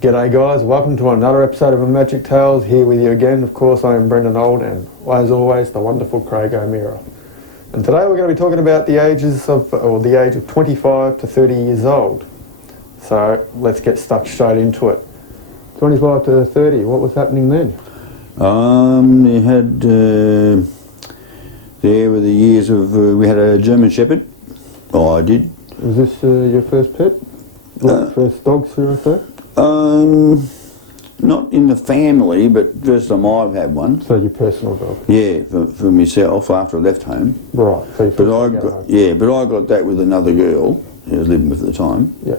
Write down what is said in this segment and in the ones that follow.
G'day guys, welcome to another episode of Omagic Tales. Here with you again, of course, I am Brendan Old and as always, the wonderful Craig Omeara. And today we're going to be talking about the age of 25 to 30 years old. So let's get stuck straight into it. 25 to 30, what was happening then? You had, there were the years of, we had a German Shepherd. Oh, I did. Was this your first pet? First dog, should I say? Not in the family, but first time I've had one. So your personal dog? Yeah, for myself after I left home. Right. So you but I got that with another girl who I was living with at the time. Yeah.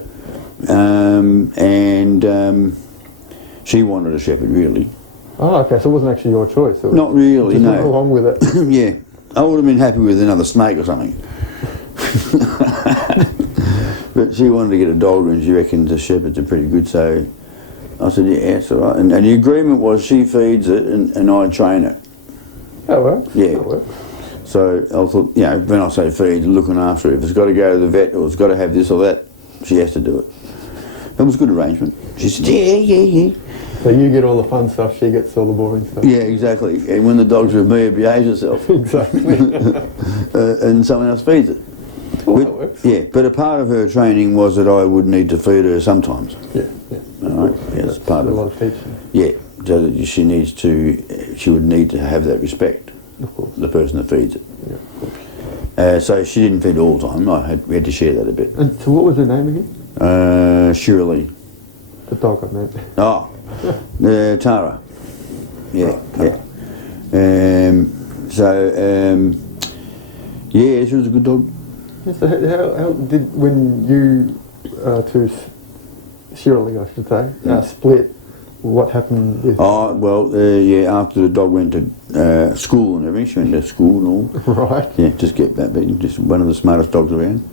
She wanted a shepherd, really. Oh, okay. So it wasn't actually your choice. It was not really. just No. went along with it. Yeah, I would have been happy with another snake or something. But she wanted to get a dog and she reckons the shepherds are pretty good, so I said, yeah, it's all right. And the agreement was she feeds it and I train it. That works. Yeah. That works. So I thought, you know, when I say feed, looking after it. If it's got to go to the vet or it's got to have this or that, she has to do it. It was a good arrangement. She said, yeah. So you get all the fun stuff, she gets all the boring stuff. Yeah, exactly. And when the dog's with me, it behaves itself. Exactly. And someone else feeds it. Well, that works. Yeah, but a part of her training was that I would need to feed her sometimes. Yeah. All right. Yeah, that's part of a lot of teaching. Yeah, so that she would need to have that respect. Of course. The person that feeds it. Yeah, of course. So she didn't feed all the time. We had to share that a bit. And so what was her name again? Shirley. The dog I meant. Oh, Tara. Yeah, Tara. yeah. Yeah, she was a good dog. Yeah, so how did, when you two, Shirley I should say, split, what happened with... Oh, well, yeah, after the dog went to school and everything, she went to school and all. Right. Yeah, just get that beaten, just one of the smartest dogs around.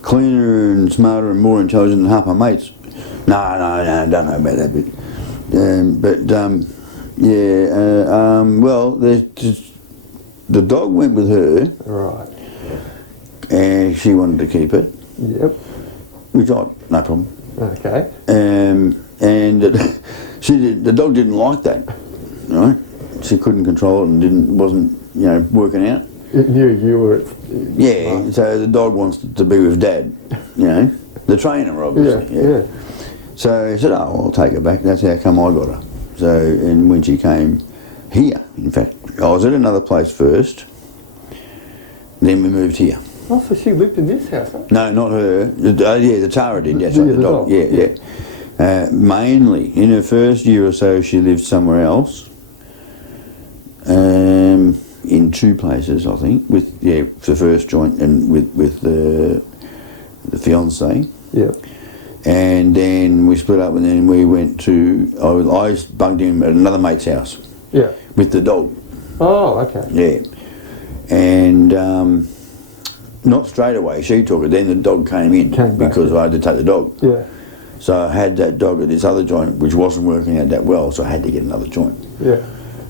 Cleaner and smarter and more intelligent than half my mates. No, I don't know about that bit. Well, the dog went with her. Right. And she wanted to keep it. Yep. Which no problem. Okay. And the dog didn't like that, right? She couldn't control it and wasn't working out. It knew you were... Yeah, so the dog wants to be with Dad, the trainer obviously. Yeah. So I said, oh, I'll take her back. That's how come I got her. So, and when she came here, in fact, I was at another place first, then we moved here. Oh, so she lived in this house, huh? No, not her. The Tara did, that's right, the dog. Yeah. Mainly, in her first year or so, she lived somewhere else. In two places, I think, with the first joint and with the fiance. Yeah. And then we split up, and then we went to. I bugged him at another mate's house. Yeah. With the dog. Oh, okay. Yeah. And not straight away. She took it. Then the dog came in because I had to take the dog. Yeah. So I had that dog at this other joint, which wasn't working out that well. So I had to get another joint. Yeah.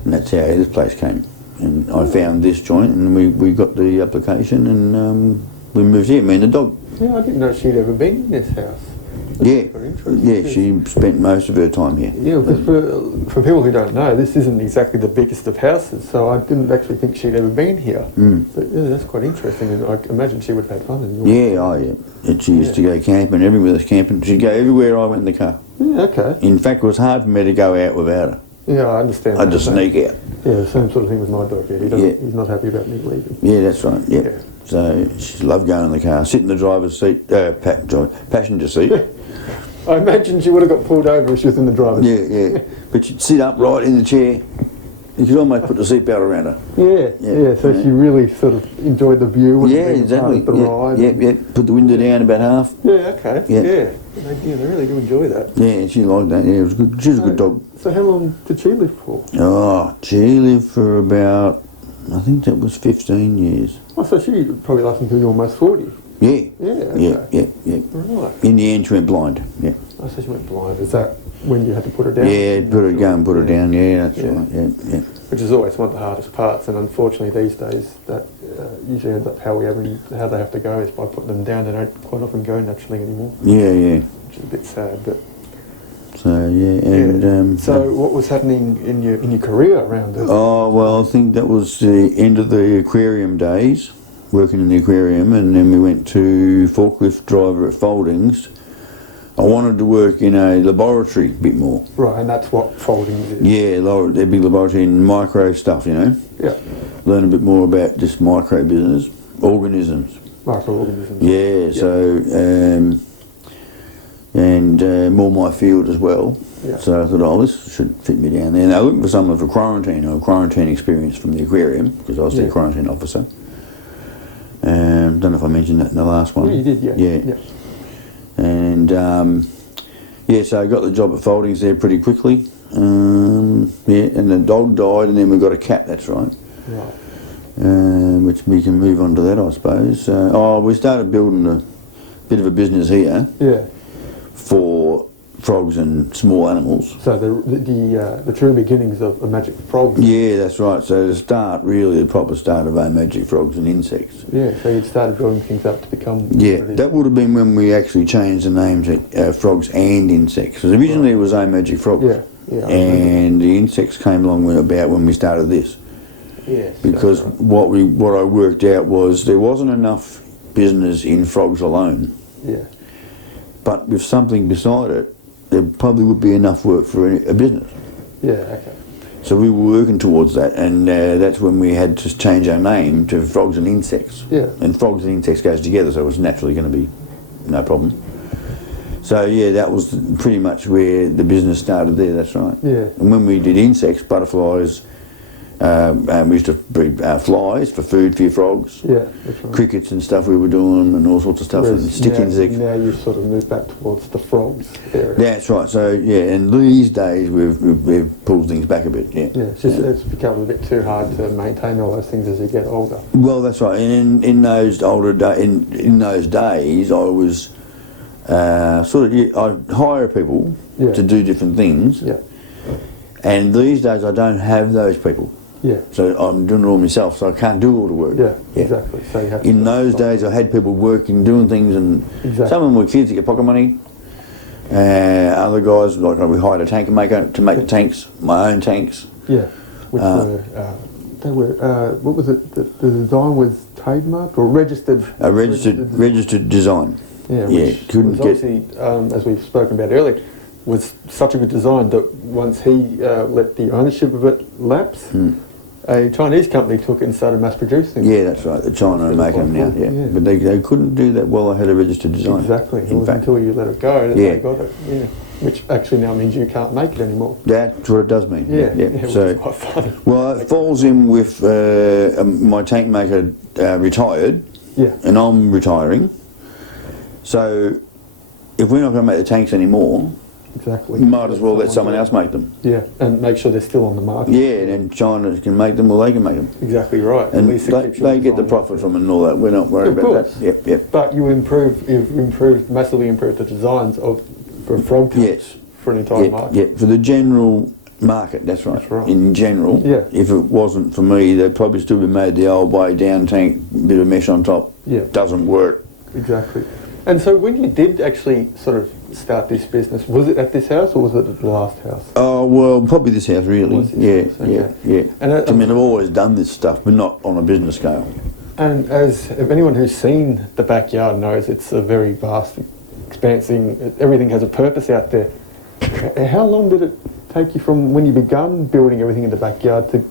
And that's how this place came. And I found this joint, and we got the application, and we moved here. Me and the dog. Yeah, I didn't know she'd ever been in this house. Yeah, she spent most of her time here. Yeah, because for people who don't know, this isn't exactly the biggest of houses, so I didn't actually think she'd ever been here. So yeah, that's quite interesting, and I imagine she would have had fun. And she used to go camping, everywhere was camping. She'd go everywhere I went in the car. Yeah, okay. In fact, it was hard for me to go out without her. Yeah, I understand. I had to sneak out. Yeah, the same sort of thing with my dog. Yeah, he's not happy about me leaving. Yeah, that's right. Yeah. So she loved going in the car, sit in the driver's seat, passenger seat. I imagine she would have got pulled over if she was in the driver's seat. Yeah. But she'd sit upright in the chair. You could almost put the seatbelt around her. Yeah. So she really sort of enjoyed the view. Yeah, exactly. The ride. Yeah. Put the window down about half. Yeah. Okay. Yeah. They really do enjoy that. Yeah, she liked that. Yeah, it was good. She was a good dog. So how long did she live for? Oh, she lived for about, I think that was 15 years. Oh, so she probably lasted until you were almost 40. Yeah. Okay. Yeah. Right. In the end, she went blind. Yeah. Oh, so she went blind. Is that when you had to put her down? Yeah, put her down. Yeah, that's right. Yeah. Which is always one of the hardest parts, and unfortunately these days that usually ends up how they have to go is by putting them down. They don't quite often go naturally anymore. Yeah. Which is a bit sad, but So yeah, and so what was happening in your career around it? oh well, I think that was the end of the aquarium days, working in the aquarium, and then we went to forklift driver at Foldings. I wanted to work in a laboratory a bit more. Right, and that's what Foldings is. Yeah, a big laboratory in micro stuff, you know. Yeah. Learn a bit more about just micro business, organisms. Microorganisms. Yeah, so and more my field as well. Yeah. So I thought, oh, this should fit me down there. And I looking for someone for quarantine or quarantine experience from the aquarium because I was the quarantine officer. Don't know if I mentioned that in the last one. Yeah, you did, yeah. And so I got the job at Foldings there pretty quickly. And the dog died, and then we got a cat. That's right. Right. Which we can move on to that, I suppose. We started building a bit of a business here. Yeah. For frogs and small animals. So the true beginnings of Omagic frogs. Yeah, that's right. So the proper start of Omagic frogs and insects. Yeah, so you'd started building things up to become... Yeah, that would have been when we actually changed the names to frogs and insects. Because originally it was Omagic frogs. Yeah. And the insects came along about when we started this. Yeah. Because what I worked out was there wasn't enough business in frogs alone. Yeah. But with something beside it, there probably would be enough work for a business. Yeah, okay. So we were working towards that, and that's when we had to change our name to Frogs and Insects. Yeah. And Frogs and Insects goes together, so it was naturally going to be no problem. So yeah, that was pretty much where the business started there, that's right. Yeah. And when we did insects, butterflies, we used to breed flies for food for your frogs. Yeah, that's right. Crickets and stuff we were doing, and all sorts of stuff, and stick insects. Now you've sort of moved back towards the frogs area. That's right. So yeah, and these days we've pulled things back a bit. Yeah. Yeah, it's become a bit too hard to maintain all those things as you get older. Well, that's right. And in those in those days, I was I'd hire people to do different things. Yeah. And these days I don't have those people. Yeah. So I'm doing it all myself, so I can't do all the work. Yeah, exactly. So you have to in those days I had people working, doing things, and some of them were kids to get pocket money. Other guys, like we hired a tank maker to make the tanks, my own tanks. Yeah. Which what was it? The design was trademarked or registered? A registered design. Yeah, couldn't get. Obviously, as we've spoken about earlier, was such a good design that once he let the ownership of it lapse, a Chinese company took it and started mass producing. Yeah, that's right. The China are making them now. Yeah. But they couldn't do that while they had a registered design. Exactly. It wasn't until you let it go that they got it. Yeah. Which actually now means you can't make it anymore. That's what it does mean. Yeah. So, which is quite funny. Well, it falls in with my tank maker retired. Yeah. And I'm retiring. So if we're not going to make the tanks anymore. Exactly. You might as well let someone else make them. Yeah, and make sure they're still on the market. Yeah, and then China can make them or they can make them. Exactly right. And they get the profit from it and all that. We're not worried about that. Yep. But you've massively improved the designs for frog tanks for an entire market. Yeah, for the general market, that's right. That's right. In general, if it wasn't for me, they'd probably still be made the old way, down tank, bit of mesh on top. Yeah. Doesn't work. Exactly. And so when you did actually sort of start this business, was it at this house or was it at the last house? Oh, well, probably this house, really. Yeah. And I mean, I've always done this stuff, but not on a business scale. And as anyone who's seen the backyard knows, it's a very vast, expansive, everything has a purpose out there. How long did it take you from when you began building everything in the backyard to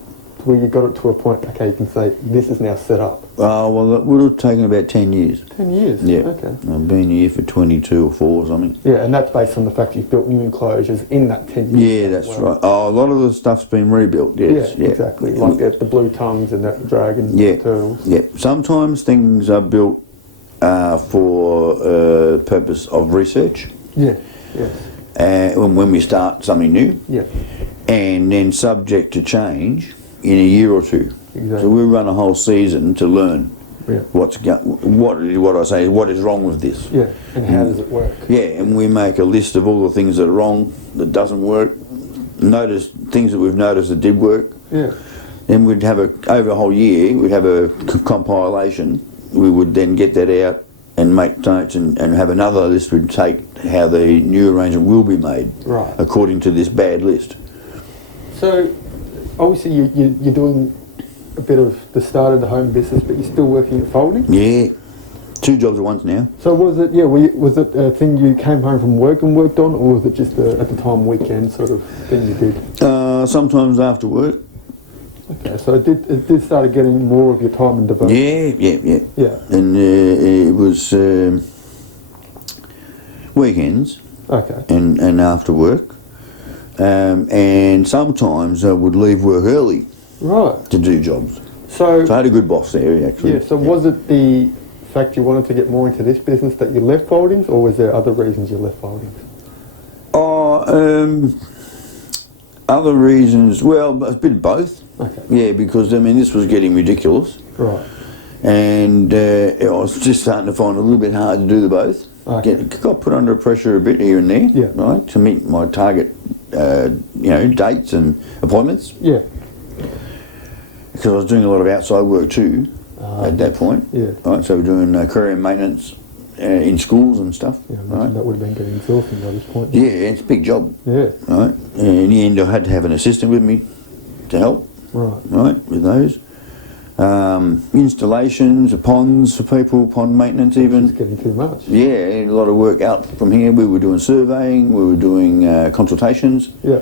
where you got it to a point, okay, you can say, this is now set up? Well, it would have taken about 10 years. 10 years? Yeah. Okay. I've been here for 22 or 4 or something. Yeah, and that's based on the fact you've built new enclosures in that 10 years. Yeah, that's right. Oh, a lot of the stuff's been rebuilt, yes. Yeah, exactly. Like the blue tongues and the dragon turtles. Yeah. Sometimes things are built for purpose of research. Yeah, yes. When we start something new. Yeah. And then subject to change in a year or two. Exactly. So we run a whole season to learn what I say, what is wrong with this. Yeah, and how does it work? Yeah, and we make a list of all the things that are wrong, that doesn't work, notice things that we've noticed that did work. Yeah. Then we'd have over a whole year, we'd have a compilation. We would then get that out and make notes and have another list would take how the new arrangement will be made, Right. according to this bad list. So, obviously you're doing a bit of the start of the home business, but you're still working at folding? Yeah, 2 jobs at once now. So was it, was it a thing you came home from work and worked on, or was it just at the time weekend sort of thing you did? Sometimes after work. Okay, so it did start getting more of your time and devotion. Yeah. And it was weekends. Okay. And after work. And sometimes I would leave work early. Right. To do jobs. So I had a good boss there, actually. Yeah, so was it the fact you wanted to get more into this business that you left foldings, or was there other reasons you left foldings? Other reasons, well, a bit of both. Okay. Yeah, because, I mean, this was getting ridiculous. Right. And I was just starting to find it a little bit hard to do the both. Okay. Got put under pressure a bit here and there, Yeah. right, to meet my target, dates and appointments. Yeah. Because I was doing a lot of outside work too at that point. Yeah. Right, so we're doing aquarium maintenance in schools and stuff. Yeah, I imagine that would have been getting exhausting by this point. Yeah, it's a big job. Yeah. Right. And in the end, I had to have an assistant with me to help. Right. Right, with those. Installations, ponds for people, pond maintenance even. It's getting too much. Yeah, a lot of work out from here. We were doing surveying, we were doing consultations. Yeah.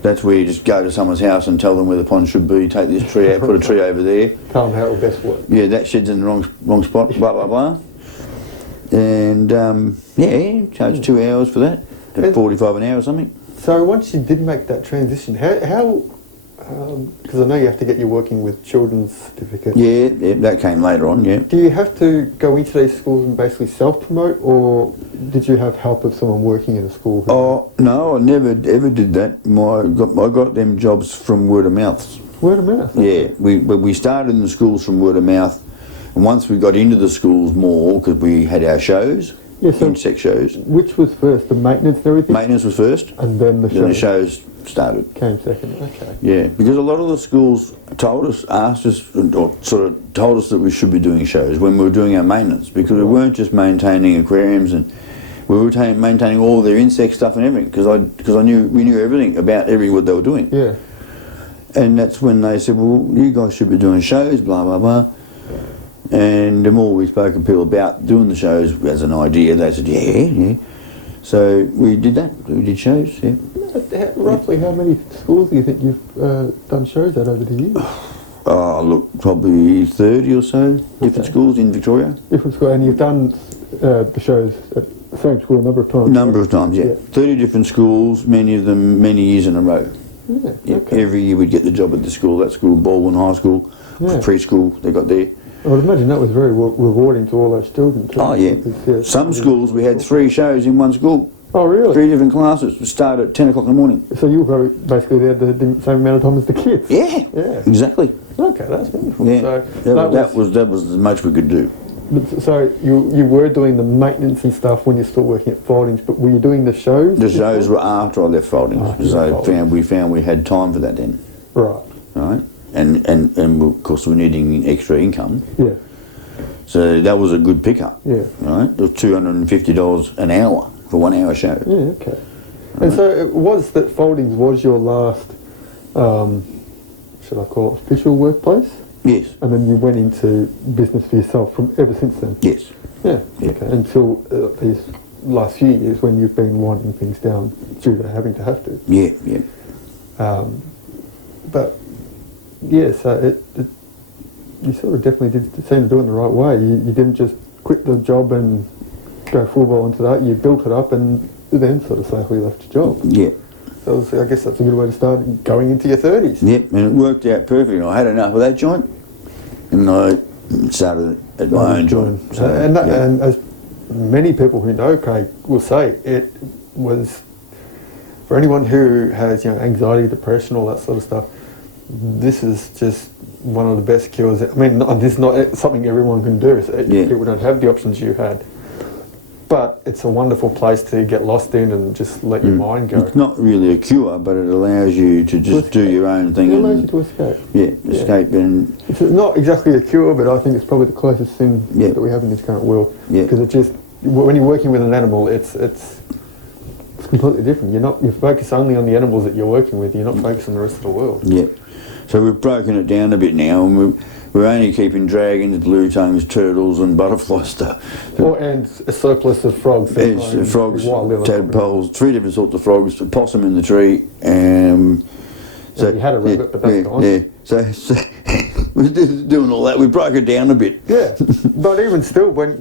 That's where you just go to someone's house and tell them where the pond should be, take this tree out, put a tree over there. Tell them how it will best work. Yeah, that shed's in the wrong spot, blah, blah, blah. And, charge 2 hours for that, at 45 an hour or something. So once you did make that transition, how because I know you have to get your working with children's certificate. Yeah, that came later on, yeah. Do you have to go into these schools and basically self-promote, or did you have help of someone working in a school? Oh, no, I never ever did that. I got them jobs from word of mouth. Word of mouth? Yeah, we started in the schools from word of mouth, and once we got into the schools more, because we had our shows, insect shows. Which was first, the maintenance and everything? Maintenance was first, and then the shows? Then the shows started. Came second, okay. Yeah, because a lot of the schools asked us, or sort of told us that we should be doing shows when we were doing our maintenance, because we weren't just maintaining aquariums, and we were maintaining all their insect stuff and everything, because we knew everything about what they were doing. Yeah. And that's when they said, well, you guys should be doing shows, blah, blah, blah. And the more we spoke to people about doing the shows as an idea, they said, yeah. So we did that. We did shows, yeah. Roughly how many schools do you think you've done shows at over the years? Look, probably 30 or so different schools in Victoria. Different schools, and you've done the shows at the same school a number of times? Number of times, yeah. 30 different schools, many of them many years in a row. Yeah, okay. Every year we'd get the job at the school, that school, Baldwin High School, preschool, they got there. I would imagine that was very rewarding to all those children too. Oh, yeah. Because, Some schools we had 3 shows in one school. Oh, really? 3 different classes. We start at 10 o'clock in the morning. So you were basically there the same amount of time as the kids? Yeah. Exactly. Okay, that's wonderful. Yeah. So that was as much we could do. So you were doing the maintenance and stuff when you're still working at Foldings, but were you doing the shows? The shows were after I left Foldings, because we found we had time for that then. Right. Right. And of course we're needing extra income. Yeah. So that was a good pickup. Yeah. Right. It was $250 an hour for 1 hour show. Yeah. Okay. And so it was that Foldings was your last, should I call it, official workplace? Yes. And then you went into business for yourself from ever since then? Yes. Yeah. Okay. Until these last few years when you've been winding things down due to having to have to. Yeah. But yeah, so you sort of definitely did seem to do it in the right way. You didn't just quit the job and go full ball into that. You built it up and then sort of safely left your job. Yeah. So I guess that's a good way to start going into your 30s. Yep, and it worked out perfect. I had enough of that joint, and I started at my own joint. So, and as many people who know Craig will say, it was, for anyone who has anxiety, depression, all that sort of stuff, this is just one of the best cures. I mean, this is not something everyone can do. So people don't have the options you had. But it's a wonderful place to get lost in and just let your mind go. It's not really a cure, but it allows you to just do your own thing. It allows you to escape. Yeah, escape. And it's not exactly a cure, but I think it's probably the closest thing that we have in this current world. Because it just, when you're working with an animal, it's completely different. You focus only on the animals that you're working with. You're not focused on the rest of the world. Yeah. So we've broken it down a bit now, and we're only keeping dragons, blue tongues, turtles, and butterfly stuff. And a surplus of frogs. Frogs, tadpoles, 3 different sorts of frogs, a possum in the tree. So you had a rabbit, but that's gone. Yeah. So we're doing all that. We broke it down a bit. Yeah, but even still, when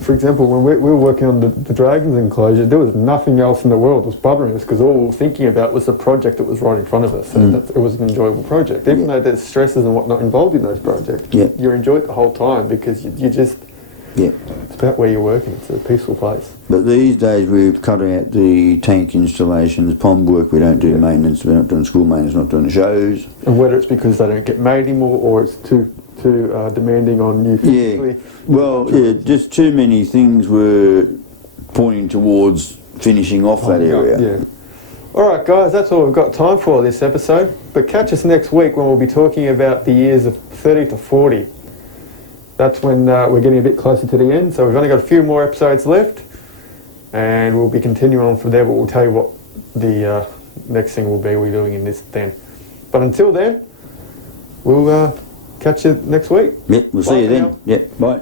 for example, when we were working on the dragons enclosure, there was nothing else in the world that was bothering us because all we were thinking about was the project that was right in front of us. So it was an enjoyable project, even though there's stresses and whatnot involved in those projects. You enjoy it the whole time because you just. It's about where you're working. It's a peaceful place. But these days we've cut out the tank installations, pond work. We don't do maintenance. We're not doing school maintenance. Not doing shows. And whether it's because they don't get made anymore or it's too demanding on you physically. Just too many things were pointing towards finishing off that area. All right, guys, that's all we've got time for this episode. But catch us next week when we'll be talking about the years of 30 to 40. That's when we're getting a bit closer to the end, so we've only got a few more episodes left, and we'll be continuing on from there, but we'll tell you what the next thing will be we're doing in this then. But until then, we'll catch you next week. We'll see you then. Bye.